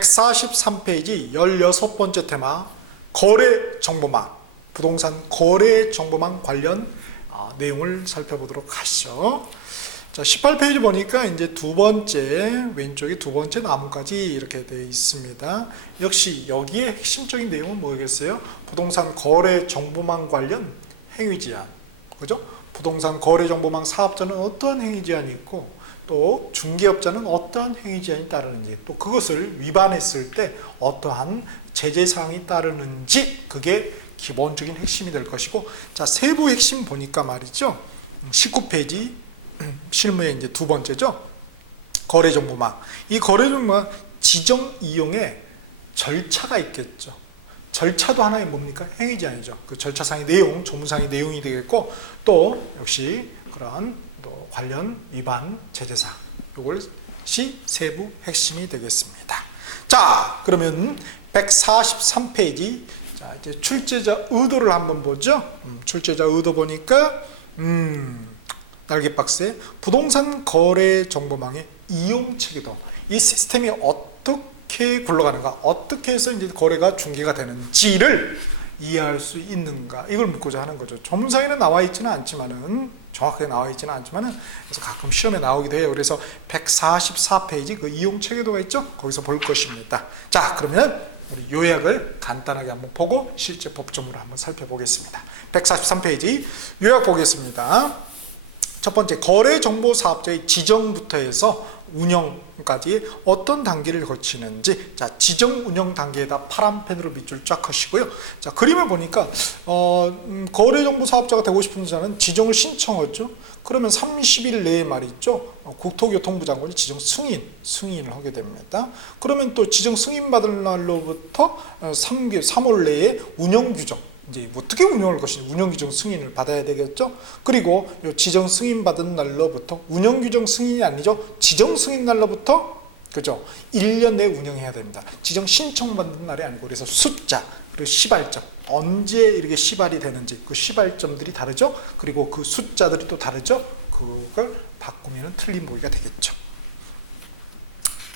143페이지 16번째 테마 거래 정보망, 부동산 거래 정보망 관련 내용을 살펴보도록 하시죠. 자, 18페이지 보니까 이제 두 번째, 왼쪽에 두 번째 나무까지 이렇게 되어 있습니다. 역시 여기에 핵심적인 내용은 뭐겠어요? 부동산 거래 정보망 관련 행위 제한. 그죠? 부동산 거래 정보망 사업자는 어떠한 행위 제한이 있고, 또 중개업자는 어떠한 행위 제한이 따르는지, 또 그것을 위반했을 때 어떠한 제재 사항이 따르는지, 그게 기본적인 핵심이 될 것이고, 자, 세부 핵심 보니까 말이죠. 19페이지 실무의 이제 두 번째죠. 거래 정보망. 이 거래 정보망 지정 이용에 절차가 있겠죠. 절차도 하나의 뭡니까? 행위 제한이죠. 그 절차상의 내용, 조문상의 내용이 되겠고, 또 역시 그런 또 관련 위반 제재사항, 이것이 세부 핵심이 되겠습니다. 자, 그러면 143페이지, 자, 이제 출제자 의도를 한번 보죠. 출제자 의도 보니까 날개박스에 부동산 거래 정보망의 이용 체계도, 이 시스템이 어떻게 굴러가는가, 어떻게 해서 이제 거래가 중개가 되는지를 이해할 수 있는가, 이걸 묻고자 하는 거죠. 조문상에는 나와 있지는 않지만은, 정확하게 나와 있지는 않지만은, 그래서 가끔 시험에 나오기도 해요. 그래서 144페이지 그 이용 체계도가 있죠. 거기서 볼 것입니다. 자, 그러면 우리 요약을 간단하게 한번 보고 실제 법조문을 한번 살펴보겠습니다. 143페이지 요약 보겠습니다. 첫 번째, 거래정보사업자의 지정부터 해서 운영까지 어떤 단계를 거치는지, 자, 지정 운영 단계에다 파란 펜으로 밑줄 쫙 하시고요. 자, 그림을 보니까 거래정보사업자가 되고 싶은 자는 지정을 신청하죠. 그러면 30일 내에 말이죠, 국토교통부 장관이 지정 승인을 하게 됩니다. 그러면 또 지정 승인 받을 날로부터 3월 내에 운영 규정, 이제 어떻게 운영할 것인지 운영규정 승인을 받아야 되겠죠. 그리고 요 지정 승인 받은 날로부터, 운영규정 승인이 아니죠, 지정 승인 날로부터, 그죠, 1년 내에 운영해야 됩니다. 지정 신청 받는 날이 아니고. 그래서 숫자, 그리고 시발점, 언제 이렇게 시발이 되는지, 그 시발점들이 다르죠. 그리고 그 숫자들이 또 다르죠. 그걸 바꾸면 틀린 보기가 되겠죠.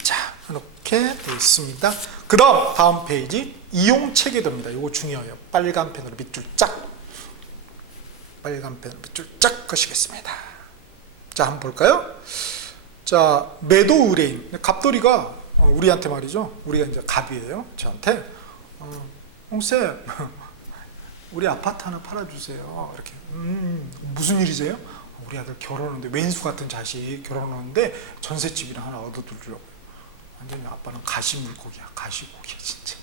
자, 이렇게 되어 있습니다. 그 다음 페이지 이용 체계도입니다. 이거 중요해요. 빨간 펜으로 밑줄 쫙, 빨간 펜으로 밑줄 쫙 그시겠습니다. 자, 한번 볼까요? 자, 매도 의뢰인 갑돌이가 우리한테 말이죠, 우리가 이제 갑이에요. 저한테 홍쌤, 우리 아파트 하나 팔아주세요. 이렇게. 무슨 일이세요? 우리 아들 결혼하는데, 왼수 같은 자식 결혼하는데 전셋집이랑 하나 얻어두려고요. 완전히 아빠는 가시물고기야, 가시고기야 진짜.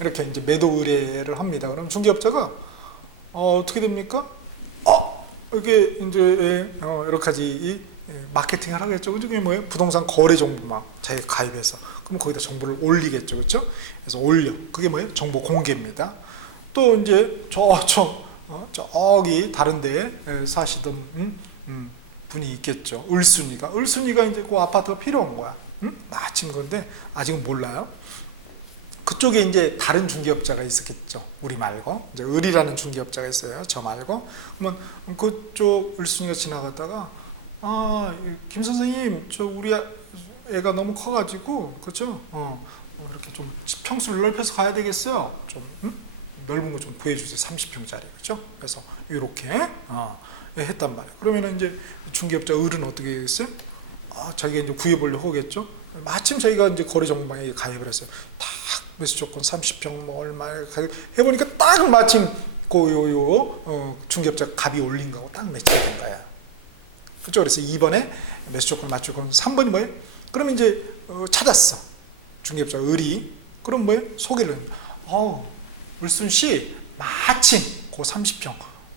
이렇게 이제 매도 의뢰를 합니다. 그럼 중개업자가 어떻게 됩니까? 이게 이제 여러 가지 마케팅을 하겠죠. 그게 뭐예요? 부동산 거래 정보망 자기가 가입해서, 그럼 거기다 정보를 올리겠죠, 그렇죠? 그래서 올려. 그게 뭐예요? 정보 공개입니다. 또 이제 저기 다른데 사시던 분이 있겠죠. 을순이가 이제 그 아파트가 필요한 거야. 마침 건데 아직은 몰라요. 그쪽에 이제 다른 중개업자가 있었겠죠. 우리 말고 이제 을이라는 중개업자가 있어요. 저 말고. 그러면 그쪽 을순이가 지나가다가 김 선생님, 저 우리 애가 너무 커가지고, 그렇죠? 이렇게 좀 평수를 넓혀서 가야 되겠어요. 좀 넓은 거 좀 구해주세요. 30평짜리, 그렇죠? 그래서 이렇게 했단 말이에요. 그러면은 이제 중개업자 을은 어떻게 했어요? 자기가 이제 구해보려고 하겠죠. 마침 저희가 이제 거래정보망에 가입을 했어요. 딱 매수 조건 30평 뭐 얼마 해보니까 딱 마침 중개업자 갑이 올린 거하고 딱 매치가 된 거야. 그렇죠? 그래서 2번에 매수 조건 맞추고, 3번이 뭐예요? 그럼 이제 찾았어. 중개업자 을이. 그럼 뭐예요? 소개를. 을순 씨, 마침 그 30평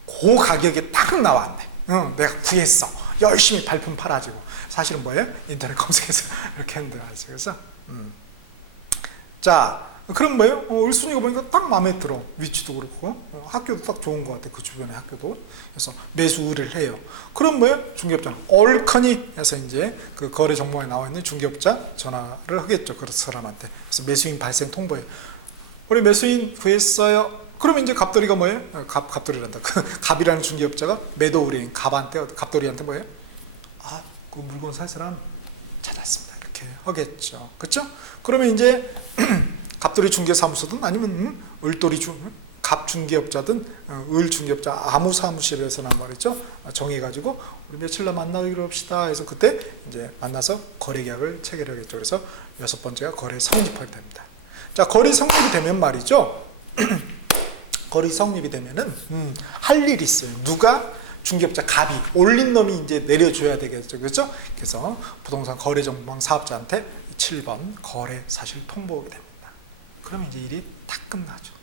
그 가격에 딱 나왔네. 내가 구했어. 열심히 발품 팔아주고. 사실은 뭐예요? 인터넷 검색해서 이렇게 했는데, 그래서 자, 그럼 뭐예요? 을순이가 보니까 딱 마음에 들어. 위치도 그렇고 학교도 딱 좋은 것 같아. 그 주변의 학교도. 그래서 매수 의뢰를 해요. 그럼 뭐예요? 중개업자는 얼커니 해서 이제 그 거래 정보에 나와 있는 중개업자 전화를 하겠죠. 그 사람한테. 그래서 매수인 발생 통보해요. 우리 매수인 구했어요. 그러면 이제 갑돌이가 뭐예요? 갑돌이란다. 갑이라는 중개업자가 매도 의뢰인 갑돌이한테 뭐예요? 그 물건 살 사람 찾았습니다. 이렇게. 이렇게 하겠죠. 그렇죠? 그러면 이제 갑돌이 중개사무소든 아니면 을돌이 갑중개업자든 을중개업자 아무 사무실에서나 말이죠. 정해가지고 우리 며칠날 만나기로 합시다 해서 그때 이제 만나서 거래계약을 체결하겠죠. 그래서 6번째가 거래 성립하게 됩니다. 자, 거래 성립이 되면 말이죠. 거래 성립이 되면은 할 일이 있어요. 누가? 중개업자 갑이 올린 놈이 이제 내려줘야 되겠죠. 그렇죠? 그래서 부동산 거래정보망 사업자한테 7번 거래 사실 통보하게 됩니다. 그럼 이제 일이 딱 끝나죠.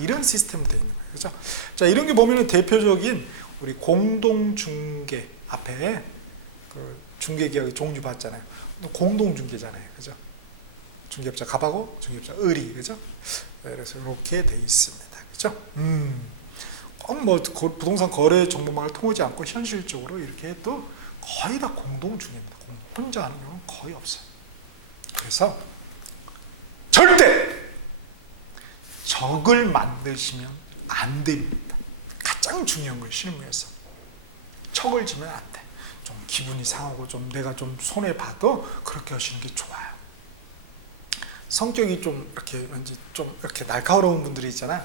이런 시스템으로 되어 있는 거예요. 그렇죠? 자, 이런 게 보면은 대표적인 우리 공동중개 앞에 그 중개계약의 종류 봤잖아요. 공동중개잖아요. 그죠? 중개업자 갑하고 중개업자 을이. 그죠? 그래서 이렇게 되어 있습니다. 그죠? 뭐 부동산 거래 정보망을 통하지 않고 현실적으로 이렇게 또 거의 다 공동중개입니다. 혼자 하는 경우는 거의 없어요. 그래서 절대 적을 만드시면 안 됩니다. 가장 중요한 거예요. 실무에서 척을 지면 안 돼. 좀 기분이 상하고 좀 내가 좀 손해 봐도 그렇게 하시는 게 좋아요. 성격이 좀 이렇게 왠지 좀 이렇게 날카로운 분들이 있잖아.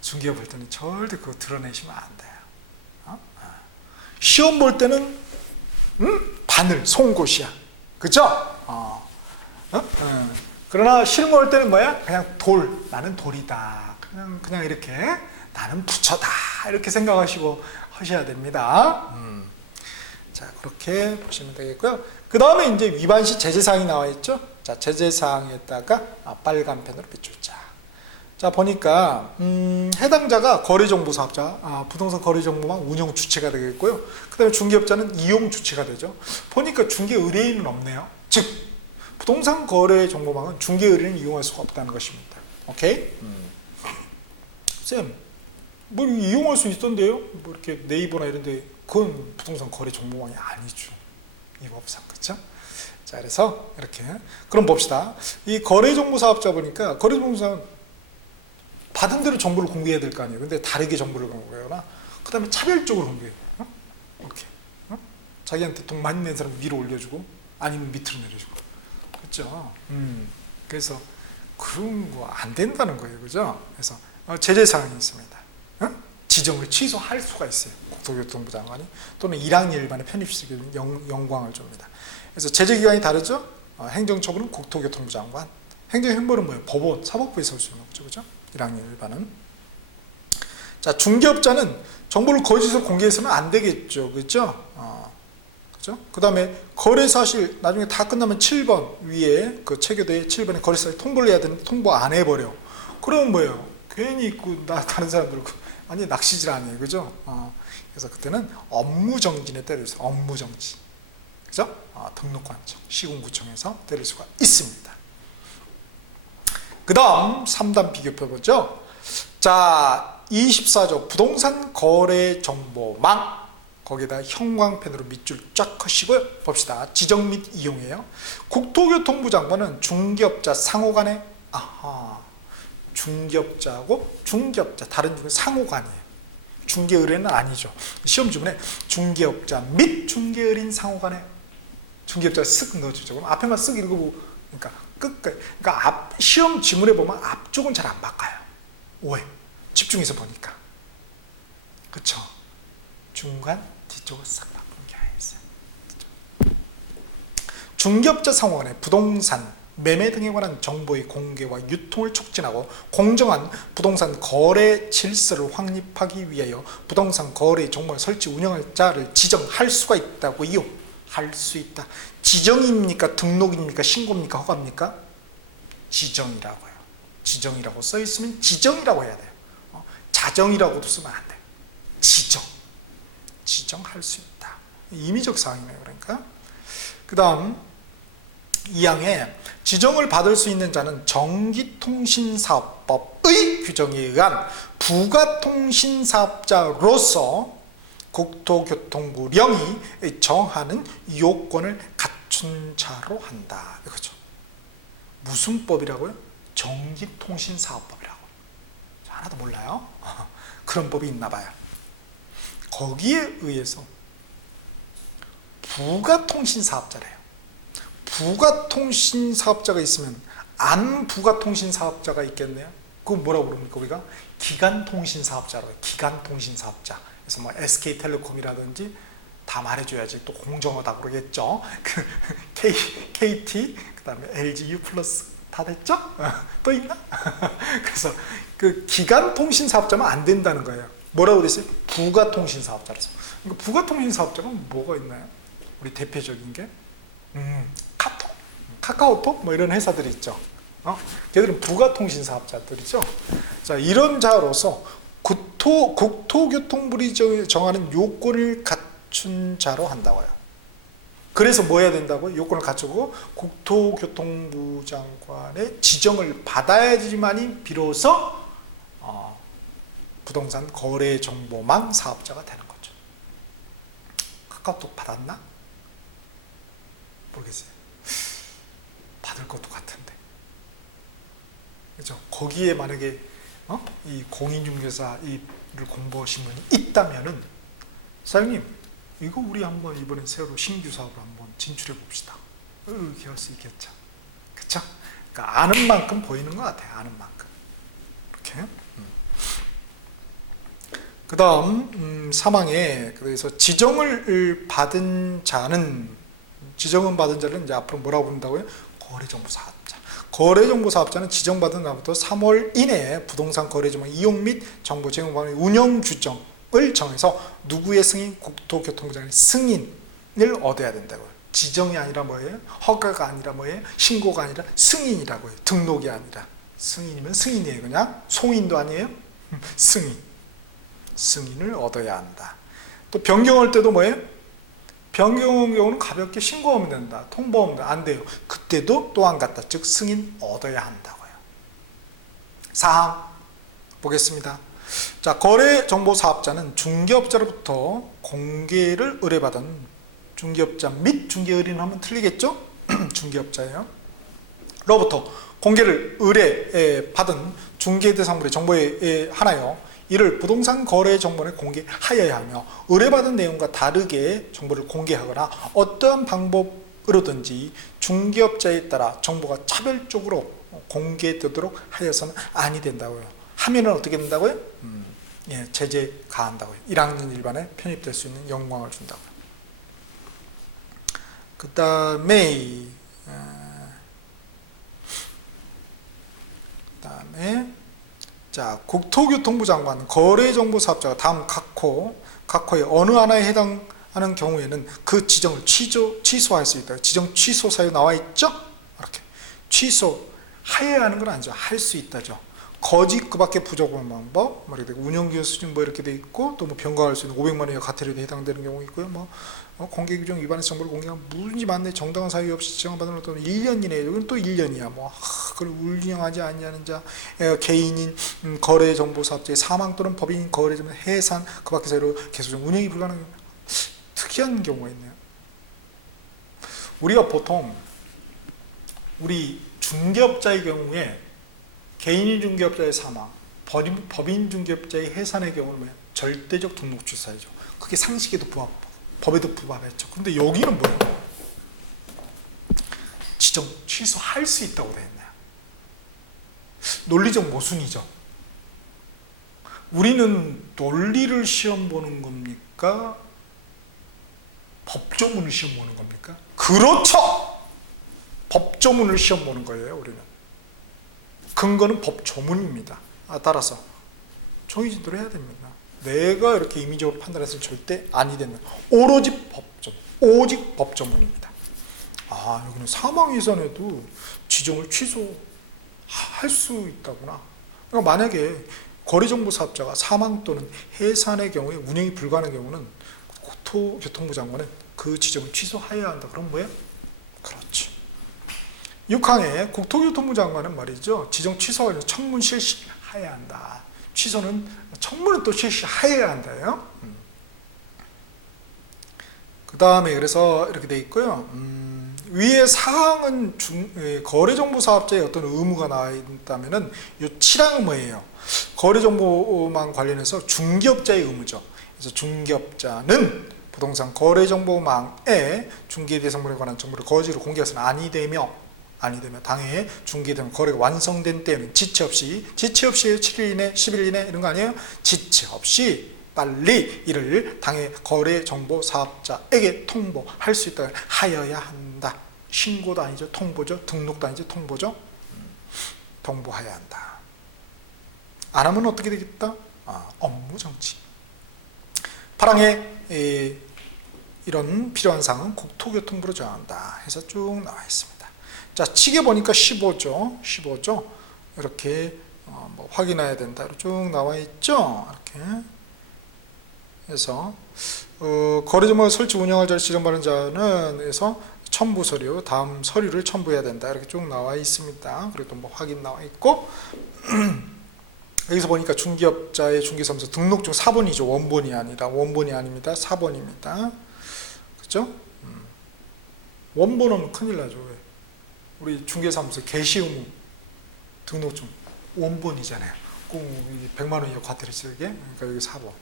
중개업 볼 때는 절대 그거 드러내시면 안 돼요. 시험 볼 때는 바늘, 송곳이야. 그죠? 그러나 실무 할 때는 뭐야? 그냥 돌, 나는 돌이다. 그냥 이렇게 나는 부처다. 이렇게 생각하시고 하셔야 됩니다. 자, 그렇게 보시면 되겠고요. 그 다음에 이제 위반 시 제재사항이 나와 있죠. 자, 제재사항에다가 빨간 펜으로 비출자. 자, 보니까 해당자가 거래정보사업자, 부동산 거래정보망 운영 주체가 되겠고요. 그 다음에 중개업자는 이용 주체가 되죠. 보니까 중개 의뢰인은 없네요. 즉 부동산 거래정보망은 중개 의뢰인을 이용할 수가 없다는 것입니다. 오케이? 쌤, 뭐 이용할 수 있던데요? 뭐 이렇게 네이버나 이런 데 그건 부동산 거래정보망이 아니죠. 이 법상. 그렇죠? 자, 그래서 이렇게 그럼 봅시다. 이 거래정보사업자 보니까 거래정보사는 받은 대로 정보를 공개해야 될 거 아니에요. 근데 다르게 정보를 공개하거나 그 다음에 차별적으로 공개해요. 이렇게 자기한테 돈 많이 낸 사람 위로 올려주고 아니면 밑으로 내려주고. 그렇죠? 그래서 그런 거 안 된다는 거예요. 그죠? 그래서 제재사항이 있습니다. 지정을 취소할 수가 있어요. 국토교통부 장관이 또는 1학년 일반의 편입시키는 영광을 줍니다. 그래서 제재기관이 다르죠? 행정처분은 국토교통부 장관, 행정형벌은 뭐예요? 법원, 사법부에서 할 수 있는 거죠. 그죠? 1학년 일반은. 자, 중개업자는 정보를 거짓으로 공개해서는 안 되겠죠. 그죠? 그죠? 그 다음에 거래사실, 나중에 다 끝나면 7번 위에 그 체계도에 7번에 거래사실 통보를 해야 되는데 통보 안 해버려. 그러면 뭐예요? 괜히 다른 사람들 아니 낚시질 아니에요. 그죠? 그래서 그때는 업무정진에 때려주세요. 업무정진. 그죠? 등록관청, 시군구청에서 때릴 수가 있습니다. 그 다음 3단 비교표 보죠. 자, 24조 부동산 거래 정보망 거기에다 형광펜으로 밑줄 쫙 하시고요. 봅시다. 지정 및 이용이에요. 국토교통부 장관은 중개업자 상호간에 중개업자하고 중개업자 다른 중에 상호간이에요. 중개의뢰는 아니죠. 시험 주문에 중개업자 및 중개의뢰인 상호간에 중개업자가 쓱 넣어주죠. 그럼 앞에만 쓱 읽어보고 그러니까 끝까지. 그러니까 시험 지문에 보면 앞쪽은 잘 안 바꿔요. 오해. 집중해서 보니까. 그쵸? 중간, 뒤쪽을 싹 바꾸는 경향이 있어요. 그쵸? 중개업자 상호간에 부동산, 매매 등에 관한 정보의 공개와 유통을 촉진하고 공정한 부동산 거래 질서를 확립하기 위하여 부동산 거래 정보를 설치 운영할 자를 지정할 수가 있다고요. 할 수 있다. 지정입니까? 등록입니까? 신고입니까? 허가입니까? 지정이라고요. 지정이라고 써있으면 지정이라고 해야 돼요. 자정이라고도 쓰면 안 돼요. 지정할 수 있다. 임의적 사항이네요. 그러니까 그 다음 2항에 지정을 받을 수 있는 자는 전기통신사업법의 규정에 의한 부가통신사업자로서 국토교통부령이 정하는 요건을 갖춘 자로 한다. 이거죠. 무슨 법이라고요? 전기통신사업법이라고. 하나도 몰라요? 그런 법이 있나 봐요. 거기에 의해서 부가통신사업자래요. 부가통신 사업자가 있으면 안 부가통신 사업자가 있겠네요. 그건 뭐라고 부릅니까? 우리가 기간통신 사업자라고 해요. 기간통신 사업자. 그래서 뭐 SK텔레콤이라든지 다 말해줘야지 또 공정하다 그러겠죠. 그 KT, 그다음에 LG U 플러스 다 됐죠? 또 있나? 그래서 그 기간통신 사업자면 안 된다는 거예요. 뭐라고 그랬어요? 부가통신 사업자라서. 그러니까 부가통신 사업자가 뭐가 있나요? 우리 대표적인 게 카카오톡 뭐 이런 회사들이 있죠. 걔들은 부가통신 사업자들이죠. 자, 이런 자로서 국토교통부이 정하는 요건을 갖춘 자로 한다고요. 그래서 뭐 해야 된다고요? 요건을 갖추고 국토교통부 장관의 지정을 받아야지만이 비로소 부동산 거래정보망 사업자가 되는 거죠. 카카오톡 받았나? 모르겠어요. 받을 것도 같은데. 그죠? 거기에 만약에 이 공인중개사를 공부하신 분이 있다면은 사장님 이거 우리 한번 이번에 새로 신규 사업을 한번 진출해 봅시다. 이렇게 할 수 있겠죠. 그쵸? 그러니까 아는 만큼 보이는 것 같아요. 아는 만큼. 이렇게. 그 다음 사망에 그래서 지정을 받은 자는 이제 앞으로 뭐라고 부른다고요? 거래정보 사업자. 거래정보 사업자는 지정받은 날부터 3월 이내에 부동산 거래정보 이용 및 정보 제공 방안의 운영 규정을 정해서 누구의 승인? 국토교통부장의 승인을 얻어야 된다고요. 지정이 아니라 뭐예요? 허가가 아니라 뭐예요? 신고가 아니라 승인이라고요. 등록이 아니라. 승인이면 승인이에요. 그냥 송인도 아니에요? 승인을 얻어야 한다. 또 변경할 때도 뭐예요? 변경한 경우는 가볍게 신고하면 된다. 통보하면 안 돼요. 그때도 또한 같다. 즉 승인 얻어야 한다고요. 사항 보겠습니다. 자, 거래정보사업자는 중개업자로부터 공개를 의뢰받은 중개업자 및 중개의뢰인 하면 틀리겠죠? 중개업자예요. 로부터 공개를 의뢰받은 중개대상물의 정보에 하나여 이를 부동산 거래 정보에 공개하여야 하며 의뢰받은 내용과 다르게 정보를 공개하거나 어떠한 방법으로든지 중개업자에 따라 정보가 차별적으로 공개되도록 하여서는 아니 된다고요. 하면은 어떻게 된다고요? 제재 가한다고요. 1학년 일반에 편입될 수 있는 영광을 준다고요. 그 다음에 자, 국토교통부 장관 거래정보 사업자가 다음 각호의 어느 하나에 해당하는 경우에는 그 지정을 취소할 수 있다. 지정 취소 사유 나와 있죠? 이렇게 취소해야 하는 건 아니죠. 할 수 있다죠. 거짓 그밖에 부족한 방법, 운영기획 수준 뭐 이렇게 돼 있고 또 뭐 변경할 수 있는 500만 원이나 과태료에 해당되는 경우 있고요. 공개규정 위반해서 정보를 공개하면 무슨지 맞네. 정당한 사유 없이 지정받은 어떤 1년 이내에 여기는 또 1년이야. 그걸 운영하지 않냐는 자, 개인인 거래정보사업자의 사망 또는 법인인 거래정보 해산 그밖에 사유로 계속 운영이 불가능한 특이한 경우가 있네요. 우리가 보통 우리 중개업자의 경우에 개인인 중개업자의 사망, 법인 중개업자의 해산의 경우는 뭐예요? 절대적 등록 취소이죠. 그게 상식에도 법에도 부합했죠. 근데 여기는 뭐예요? 지정 취소할 수 있다고 되어 있나요? 논리적 모순이죠. 우리는 논리를 시험 보는 겁니까? 법조문을 시험 보는 겁니까? 그렇죠! 법조문을 시험 보는 거예요, 우리는. 근거는 법조문입니다. 따라서 정의진도를 해야 됩니다. 내가 이렇게 임의적으로 판단해서는 절대 아니 됩니다. 오직 법조문입니다. 여기는 사망 이전에도 지정을 취소할 수 있다구나. 그러니까 만약에 거래정보 사업자가 사망 또는 해산의 경우에 운영이 불가능한 경우는 국토교통부 장관은 그 지정을 취소해야 한다. 그럼 뭐예요? 그렇지. 6항에 국토교통부 장관은 말이죠. 지정 취소하려면 청문 실시해야 한다. 청문은 또 실시해야 한다요. 그 다음에 그래서 이렇게 돼 있고요. 위에 사항은 거래정보 사업자의 어떤 의무가 나와 있다면은 이 7항은 뭐예요? 거래정보만 관련해서 중개업자의 의무죠. 그래서 중개업자는 부동산 거래정보망에 중개대상물에 관한 정보를 거짓으로 공개해서는 아니되며 당해 중개된 거래가 완성된 때에는 지체 없이 7일 이내 10일 이내 이런 거 아니에요? 지체 없이 빨리 이를 당해 거래정보 사업자에게 통보할 수 있도록 하여야 한다. 신고도 아니죠, 통보죠. 등록도 아니죠, 통보죠. 통보해야 한다. 안 하면 어떻게 되겠다? 업무정지. 8항에 이런 필요한 사항은 국토교통부로 정한다 해서 쭉 나와 있습니다. 자, 칙에 보니까 15조 이렇게 뭐 확인해야 된다 쭉 나와 있죠. 이렇게 해서 거래정보 설치 운영할 자를 지정받은 자는 해서 첨부 서류, 다음 서류를 첨부해야 된다 이렇게 쭉 나와 있습니다. 그리고 또 뭐 확인 나와 있고 여기서 보니까 중개업자의 중개사무소 등록증 4번이죠. 원본이 아닙니다. 4번입니다. 그죠? 원본은 큰일 나죠. 왜? 우리 중개사무소 개시 의무 등록증 원본이잖아요. 꼭 100만 원 이하 과태료 쓰게. 그러니까 여기 4번.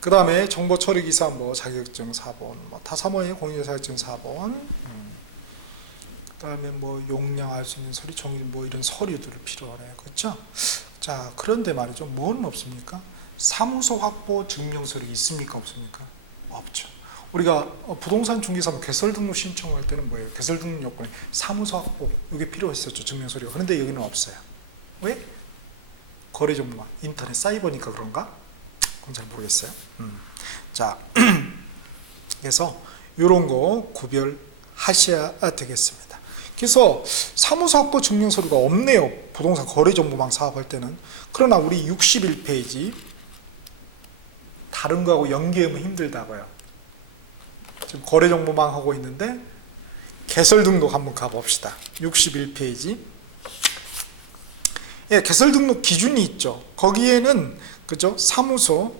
그 다음에 정보 처리 기사 뭐 자격증 4번, 뭐 다 3번이에요. 공인중개사 자격증 4번. 그 다음에 뭐 용량할 수 있는 서류, 뭐 이런 서류들을 필요하네요. 그렇죠? 자, 그런데 말이죠. 뭐는 없습니까? 사무소 확보 증명서류 있습니까? 없습니까? 없죠. 우리가 부동산 중개사무 개설 등록 신청할 때는 뭐예요? 개설 등록 요건에 사무소 확보 이게 필요했었죠. 증명서류가. 그런데 여기는 없어요. 왜? 거래정보만 인터넷 사이버니까 그런가? 그건 잘 모르겠어요. 자, 그래서 이런 거 구별하셔야 되겠습니다. 그래서 사무소 확보 증명서류가 없네요. 부동산 거래정보망 사업할 때는. 그러나 우리 61페이지 다른 거하고 연계하면 힘들다고요. 지금 거래정보망 하고 있는데 개설 등록 한번 가봅시다. 61페이지. 예, 개설 등록 기준이 있죠. 거기에는 그죠? 사무소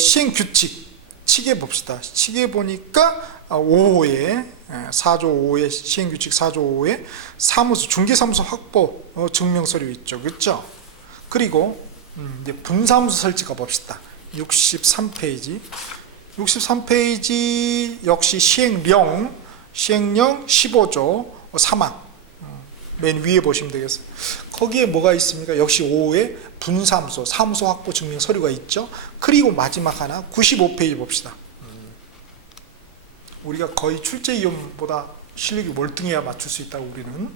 시행 규칙 칙에 봅시다. 칙에 보니까 5호에 4조 5호에 시행규칙 4조 5호에 사무소 중개사무소 확보 증명서류 있죠. 그렇죠? 그리고 이제 분사무소 설치가 봅시다. 63페이지 역시 시행령 15조 3항 맨 위에 보시면 되겠어요. 거기에 뭐가 있습니까? 역시 5호에 분사무소 사무소 확보 증명 서류가 있죠. 그리고 마지막 하나 95페이지 봅시다. 우리가 거의 출제위원보다 실력이 월등해야 맞출 수 있다고 우리는.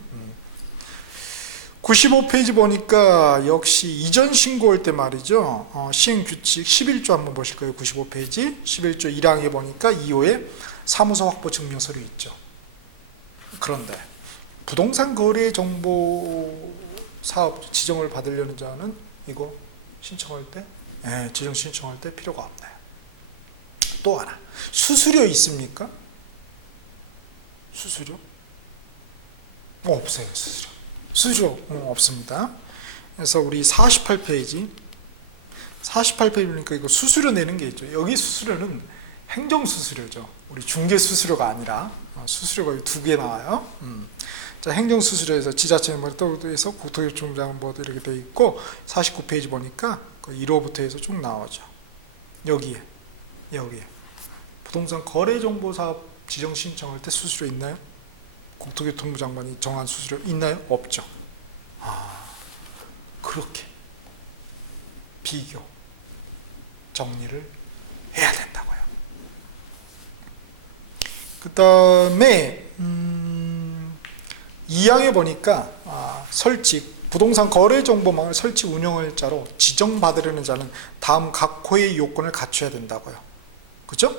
95페이지 보니까 역시 이전 신고할 때 말이죠. 시행규칙 11조 한번 보실 거예요. 95페이지 11조 1항에 보니까 2호에 사무소 확보 증명 서류 있죠. 그런데 부동산 거래 정보 사업 지정을 받으려는 자는 이거 신청할 때 지정 신청할 때 필요가 없나요? 또 하나 수수료 있습니까? 수수료? 없어요. 수수료 없습니다. 그래서 우리 48페이지 보니까 이거 수수료 내는 게 있죠. 여기 수수료는 행정수수료죠. 우리 중개수수료가 아니라 수수료가 두 개 나와요. 자, 행정수수료에서 지자체 에서 국토교통부장 뭐 이렇게 돼 있고 49페이지 보니까 1호부터 해서 쭉 나오죠. 여기에 부동산 거래정보사업 지정 신청할 때 수수료 있나요? 국토교통부 장관이 정한 수수료 있나요? 없죠. 그렇게 비교 정리를 해야 된다고요. 그 다음에 2항에 보니까 부동산 거래정보망을 설치 운영할 자로 지정받으려는 자는 다음 각 호의 요건을 갖춰야 된다고요. 그죠?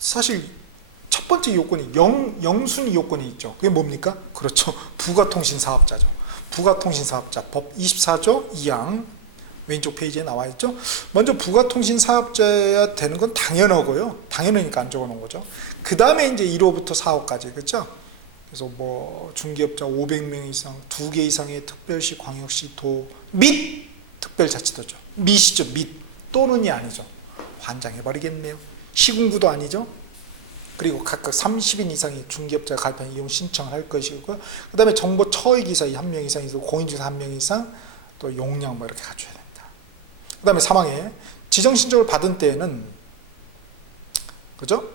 사실 첫 번째 요건이 영순위 요건이 있죠. 그게 뭡니까? 그렇죠. 부가통신사업자죠. 부가통신사업자 법 24조 2항 왼쪽 페이지에 나와 있죠. 먼저 부가통신사업자야 되는 건 당연하고요. 당연하니까 안 적어놓은 거죠. 그 다음에 이제 1호부터 4호까지 그렇죠. 그래서 뭐 중개업자 500명 이상, 2개 이상의 특별시, 광역시, 도 및 특별자치도죠. 밋이죠. 밋 또는이 아니죠. 환장해버리겠네요. 시군구도 아니죠. 그리고 각각 30인 이상의 중개업자가 가입한 이용 신청을 할 것이고요. 그 다음에 정보 처리기사 1명 이상 있고 공인중개사 1명 이상 또 용량 뭐 이렇게 갖춰야 됩니다. 그 다음에 3항에 지정 신청을 받은 때에는 그죠?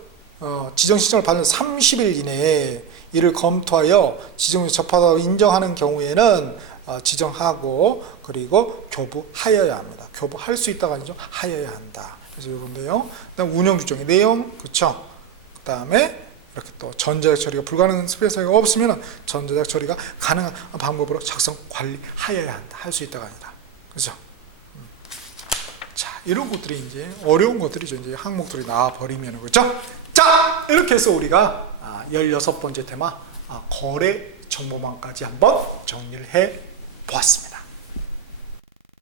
지정 신청을 받은 30일 이내에 이를 검토하여 지정에 접하다고 인정하는 경우에는 지정하고 그리고 교부하여야 합니다. 교부할 수 있다가 아니죠. 하여야 한다. 그래서 이건데요. 그다음 운영 규정의 내용, 그렇죠? 그다음에 이렇게 또 전자적 처리가 불가능한 스페이스가 없으면 전자적 처리가 가능한 방법으로 작성 관리하여야 한다. 할 수 있다가 아니다. 그렇죠? 자, 이런 것들이 이제 어려운 것들이죠. 이제 항목들이 나와 버리면 그렇죠? 자, 이렇게 해서 우리가 16번째 테마 거래 정보망까지 한번 정리를 해 보았습니다.